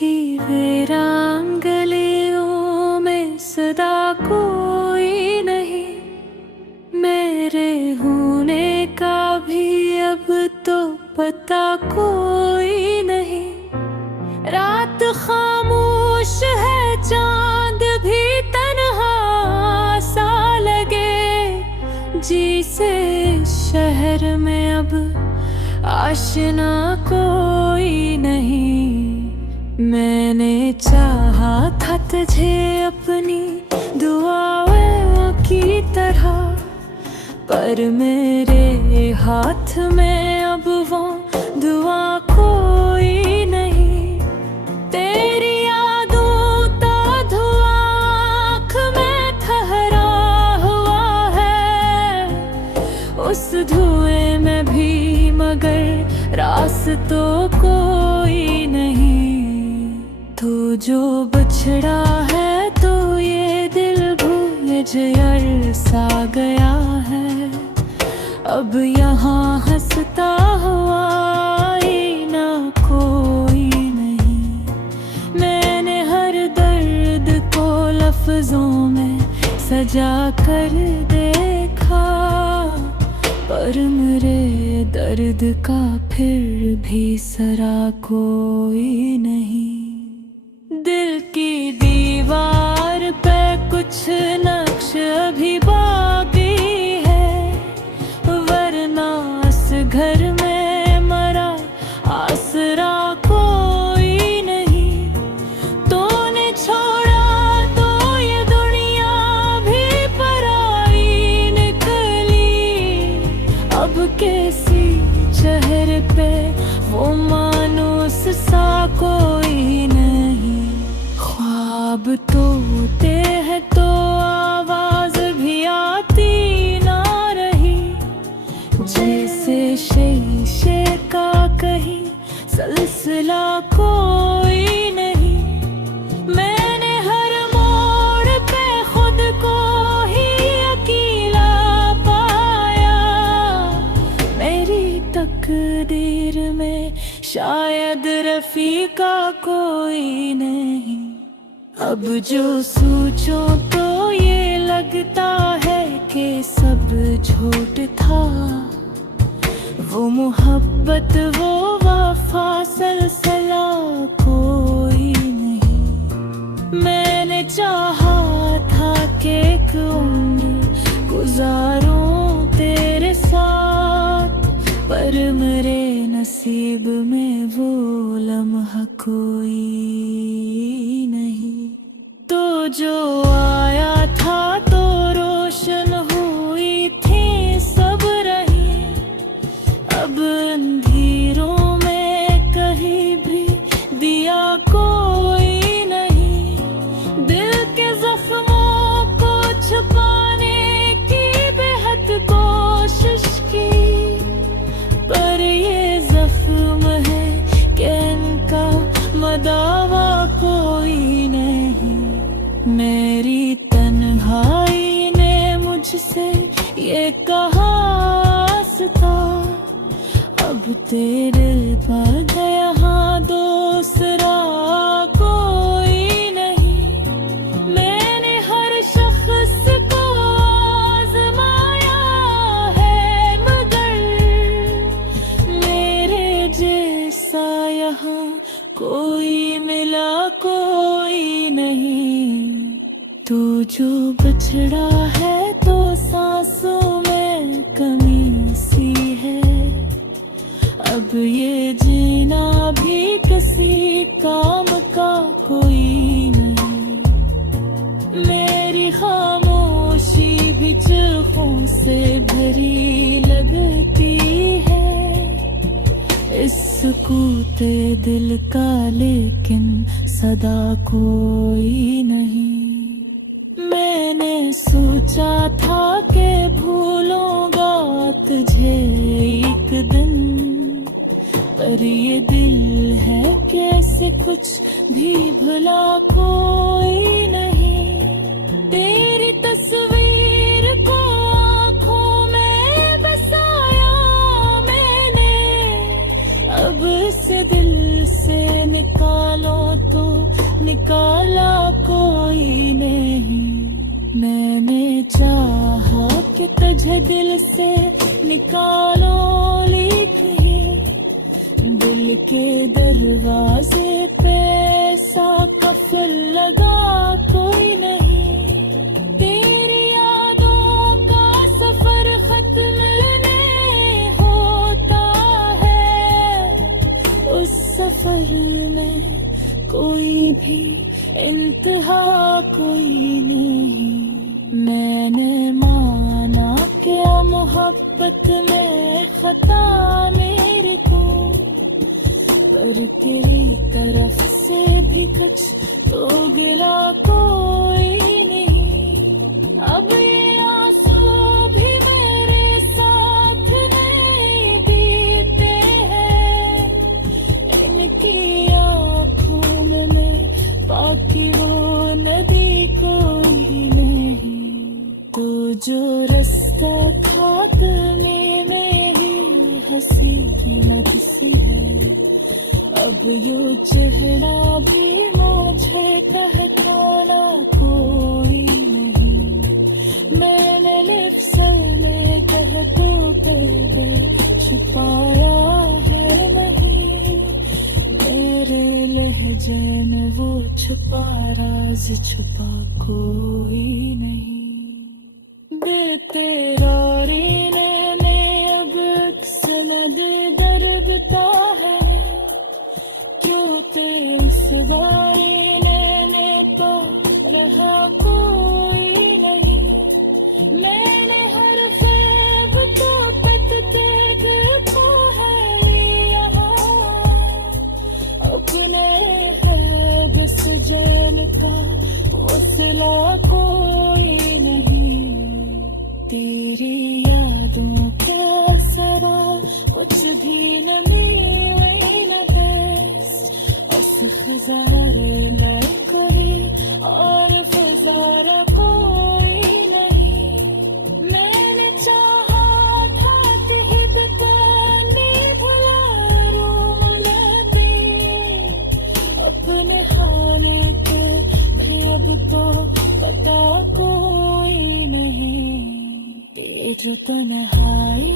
ही वीरान गलियों में सदा कोई नहीं, मेरे होने का भी अब तो पता कोई नहीं। रात खामोश है, चांद भी तन्हा सा लगे, जी से शहर में अब आशना कोई नहीं। मैंने चाहा था तुझे अपनी दुआओं की तरह, पर मेरे हाथ में अब वो दुआ कोई नहीं। तेरी यादों का धुआं आँख में ठहरा हुआ है, उस धुएं में भी मगर रास्तों कोई नहीं। तू जो बिछड़ा है तो ये दिल भूल जयर सा गया है, अब यहाँ हंसता हुआ आईना कोई नहीं। मैंने हर दर्द को लफ्जों में सजा कर देखा, पर मेरे दर्द का फिर भी सरा कोई नहीं। दिल की दीवार पे कुछ नक्श अभी बाकी है, वरना इस घर में मरा आसरा कोई नहीं। तूने छोड़ा तो ये दुनिया भी पराई निकली, अब कैसी चेहरे पे वो मानूस सा कोई नहीं। ख्वाब तोते हैं तो आवाज भी आती ना रही, जैसे शीशे का कहीं सिलसिला कोई नहीं। मैंने हर मोड़ पे खुद को ही अकेला पाया, मेरी तकदीर में शायद रफीका कोई नहीं। अब जो सोचो तो ये लगता है कि सब झूठ था, वो मोहब्बत वो वफा सिलसिला कोई नहीं। मैंने चाहा था कि एक उम्र गुजारूं तेरे साथ, पर मेरे नसीब में वो लम्हा कोई नहीं। तो जो आया था तो रोशन हुई थी सब रही, अब अंधेरों में कहीं भी दिया कोई नहीं। दिल के जख्मों को छुपाने की बेहद कोशिश की, पर ये जख्म है कि इनका मदावा कोई नहीं। मेरी तन्हाई ने मुझसे ये कहा था, अब तेरे पर यहाँ दूसरा कोई नहीं। मैंने हर शख्स को आजमाया है, मगर मेरे जैसा यहाँ कोई मिला कोई नहीं। तू जो बिछड़ा है तो सांसों में कमी सी है, अब ये जीना भी किसी काम का कोई नहीं। मेरी खामोशी भी चिल्खों से भरी लगती है, इस कूते दिल का लेकिन सदा कोई नहीं। मैंने सोचा था कि भूलूंगा तुझे एक दिन, पर ये दिल है कैसे कुछ भी भुला कोई नहीं। तेरी तस्वीर को आँखों में बसाया मैंने, अब इस दिल से निकालो तो निकाला कोई नहीं। मैंने चाहा कि तुझे दिल से निकालो, लेकिन दिल के दरवाजे पे सा कफल लगा कोई नहीं। तेरी यादों का सफर खत्म नहीं होता है, उस सफर में कोई भी इंतहा कोई नहीं। मैंने माना क्या मोहब्बत में खता मेरे को, पर तेरी तरफ से भी कुछ तो गिला कोई नहीं। अब ये आंसू भी मेरे साथ नहीं बीते हैं, इनकी आँखों में बाकी वो नदी कोई नहीं। तो जो रास्ता खात्मे में ही हंसी कीमत सी है, अब यूं चेहरा भी मुझे पहचाना कोई नहीं। मैंने लिप्स में कह तो कर छुपाया है नहीं, मेरे लहजे में वो छुपा राज छुपा कोई नहीं। दिल तेरा रीने में अब अक्समद दर्दता है, क्यों तेरे सिवाय मैंने तो रहा कोई नहीं। मैंने हर ख्वाब को पटते देखा है यहाँ, अपने है बस जैन का हौसला कोई नहीं। तेरी यादों का सरा कुछ भी नमी वैन है, खजार न कोई और फजारा कोई नहीं। मैंने चाहा था तिहित पानी भुला रूमलाती, अपने हाल के भी अब तो पता कोई नहीं। तेरे तन्हाई